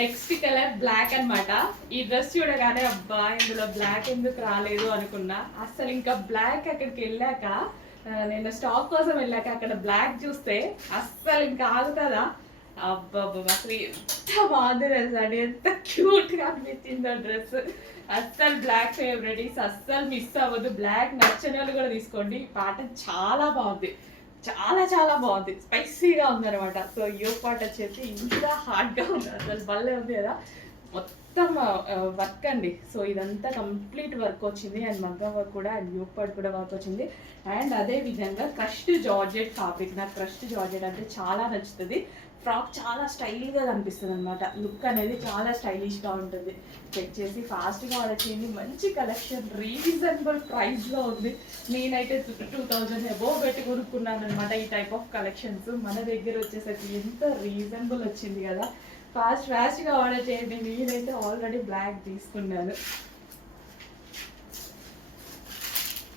Next colour black అన్నమాట. ఈ dress చూడగానే అబ్బా ఇందులో బ్లాక్ ఎందుకు రాలేదు అనుకున్నా. అసలు ఇంకా బ్లాక్ అక్కడికి వెళ్ళాక నేను స్టాక్ కోసం వెళ్ళాక అక్కడ బ్లాక్ చూస్తే అస్సలు ఇంకా ఆగుతుందా. అబ్బబ్బా అసలు ఎంత బాగుంది డ్రెస్ అండి, ఎంత క్యూట్ గా అనిపించింది ఆ డ్రెస్. అస్సలు బ్లాక్ ఫేవరెట్, అస్సలు మిస్ అవ్వదు. బ్లాక్ నచ్చిన వాళ్ళు కూడా తీసుకోండి. ఈ పాట చాలా బాగుంది, చాలా చాలా బాగుంది, స్పైసీగా ఉందన్నమాట. సో యోగ్ పార్ట్ వచ్చేసి ఇంకా హార్డ్గా ఉంది, అసలు భలే ఉంది కదా. మొత్తం వర్క్ అండి. సో ఇదంతా కంప్లీట్ వర్క్ వచ్చింది, అండ్ మగ్గం వర్క్ కూడా, అండ్ యోగ్ పార్ట్ కూడా వర్క్ వచ్చింది. అండ్ అదే విధంగా క్రష్డ్ జార్జెట్ ఫ్యాబ్రిక్, నాకు క్రష్డ్ జార్జెట్ అంటే చాలా నచ్చుతుంది. ఫ్రాక్ చాలా స్టైల్గా కనిపిస్తుంది అనమాట, లుక్ అనేది చాలా స్టైలిష్గా ఉంటుంది. చెక్ చేసి ఫాస్ట్గా ఆర్డర్ చేయండి. మంచి కలెక్షన్, రీజనబుల్ ప్రైస్లో ఉంది. నేనైతే 2000 అబోవ్ పెట్టి కొనుక్కున్నాను అనమాట ఈ టైప్ ఆఫ్ కలెక్షన్స్. మన దగ్గర వచ్చేసరికి ఎంత రీజనబుల్ వచ్చింది కదా. ఫాస్ట్గా ఆర్డర్ చేయండి. నేనైతే ఆల్రెడీ బ్లాక్ తీసుకున్నాను.